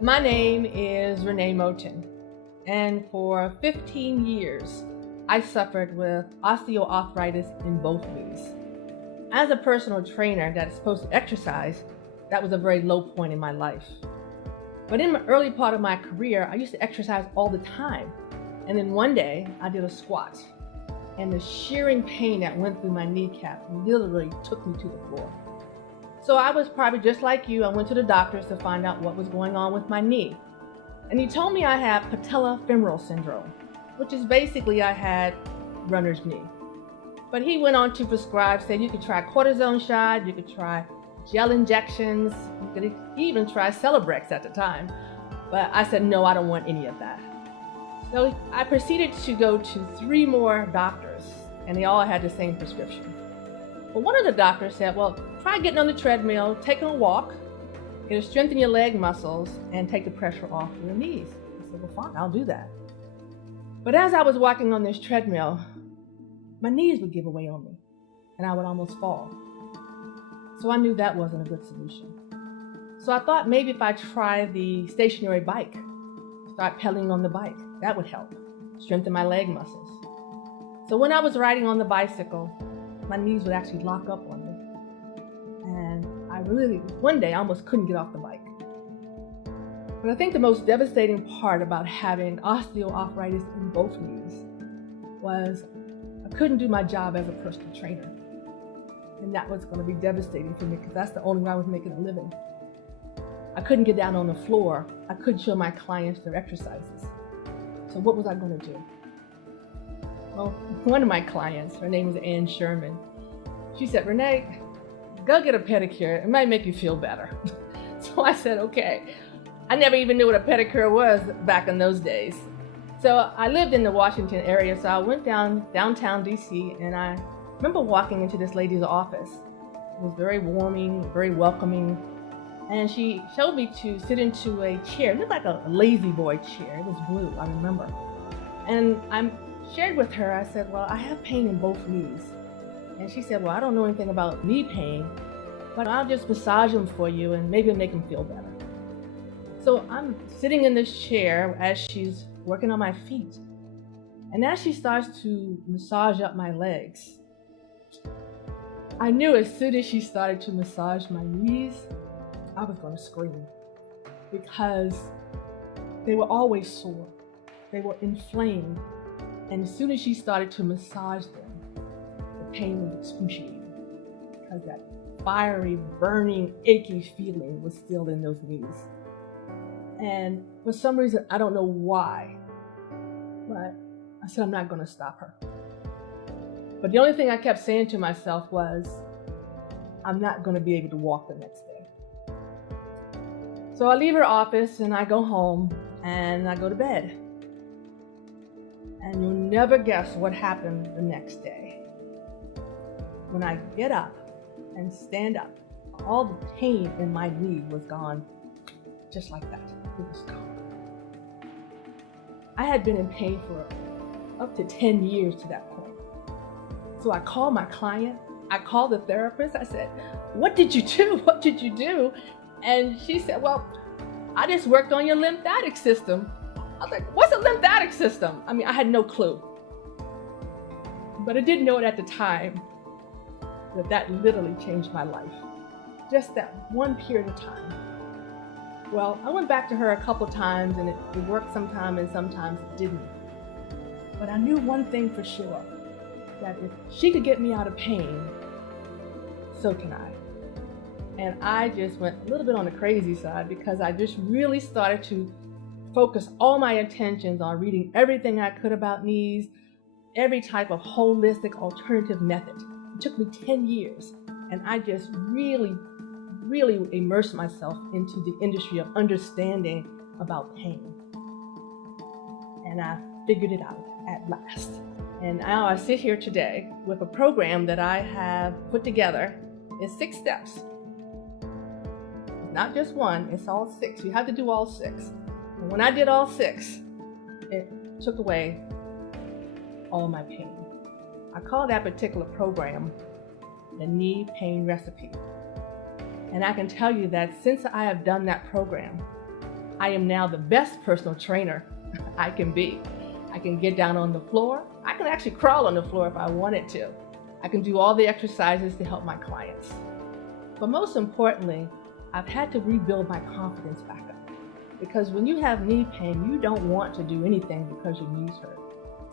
My name is Renee Moten, and for 15 years, I suffered with osteoarthritis in both knees. As a personal trainer that is supposed to exercise, that was a very low point in my life. But in the early part of my career, I used to exercise all the time. And then one day, I did a squat, and the shearing pain that went through my kneecap literally took me to the floor. So I was probably just like you. I went to the doctors to find out what was going on with my knee. And he told me I had patellofemoral syndrome, which is basically I had runner's knee. But he went on to prescribe, said you could try cortisone shot, you could try gel injections, you could even try Celebrex at the time. But I said, no, I don't want any of that. So I proceeded to go to 3 more doctors, and they all had the same prescription. But one of the doctors said, well, try getting on the treadmill, take a walk, it'll strengthen your leg muscles and take the pressure off your knees. I said, well, fine, I'll do that. But as I was walking on this treadmill, my knees would give away on me, and I would almost fall. So I knew that wasn't a good solution. So I thought maybe if I try the stationary bike, start pedaling on the bike, that would help, strengthen my leg muscles. So when I was riding on the bicycle, my knees would actually lock up on me. And I really, one day, I almost couldn't get off the bike. But I think the most devastating part about having osteoarthritis in both knees was I couldn't do my job as a personal trainer. And that was going to be devastating for me because that's the only way I was making a living. I couldn't get down on the floor. I couldn't show my clients their exercises. So what was I going to do? Well, one of my clients, her name was Ann Sherman, she said, Renee, go get a pedicure. It might make you feel better. So I said, okay. I never even knew what a pedicure was back in those days. So I lived in the Washington area, so I went downtown DC, and I remember walking into this lady's office. It was very warming, very welcoming, and she showed me to sit into a chair. It looked like a lazy boy chair. It was blue, I remember. And I shared with her, I said, well, I have pain in both knees. And she said, well, I don't know anything about knee pain, but I'll just massage them for you and maybe it'll make them feel better. So I'm sitting in this chair as she's working on my feet. And as she starts to massage up my legs, I knew as soon as she started to massage my knees, I was going to scream because they were always sore. They were inflamed. And as soon as she started to massage them, the pain was excruciating because that fiery, burning, achy feeling was still in those knees. And for some reason, I don't know why, but I said, I'm not going to stop her. But the only thing I kept saying to myself was, I'm not going to be able to walk the next day. So I leave her office and I go home and I go to bed. And you'll never guess what happened the next day. When I get up and stand up, all the pain in my knee was gone just like that. It was gone. I had been in pain for up to 10 years to that point. So I called my client, I called the therapist, I said, what did you do? What did you do? And she said, well, I just worked on your lymphatic system. I was like, what's a lymphatic system? I mean, I had no clue. But I didn't know it at the time that literally changed my life. Just that one period of time. Well, I went back to her a couple times and it worked sometimes and sometimes it didn't. But I knew one thing for sure, that if she could get me out of pain, so can I. And I just went a little bit on the crazy side because I just really started to focus all my attentions on reading everything I could about knees, every type of holistic alternative method. It took me 10 years, and I just really immersed myself into the industry of understanding about pain. And I figured it out at last. And now I sit here today with a program that I have put together. It's 6 steps. It's not just one, it's all 6. You have to do all 6. And when I did all 6, it took away all my pain. I call that particular program the Knee Pain Recipe. And I can tell you that since I have done that program, I am now the best personal trainer I can be. I can get down on the floor. I can actually crawl on the floor if I wanted to. I can do all the exercises to help my clients. But most importantly, I've had to rebuild my confidence back up. Because when you have knee pain, you don't want to do anything because your knees hurt.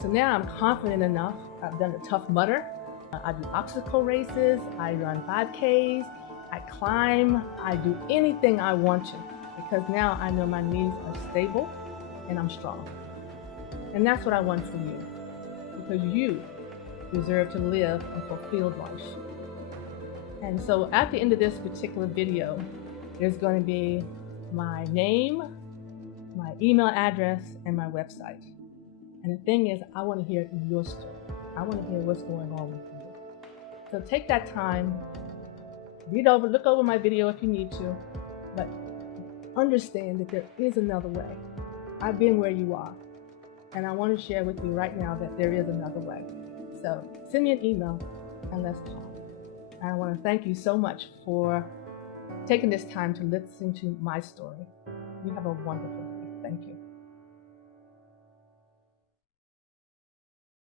So now I'm confident enough. I've done the Tough Mudder. I do obstacle races. I run 5Ks. I climb. I do anything I want to because now I know my knees are stable and I'm strong. And that's what I want for you, because you deserve to live a fulfilled life. And so at the end of this particular video, there's going to be my name, my email address, and my website. And the thing is, I want to hear your story. I want to hear what's going on with you. So take that time, look over my video if you need to, but understand that there is another way. I've been where you are, and I want to share with you right now that there is another way. So send me an email and let's talk. And I want to thank you so much for taking this time to listen to my story. You have a wonderful day.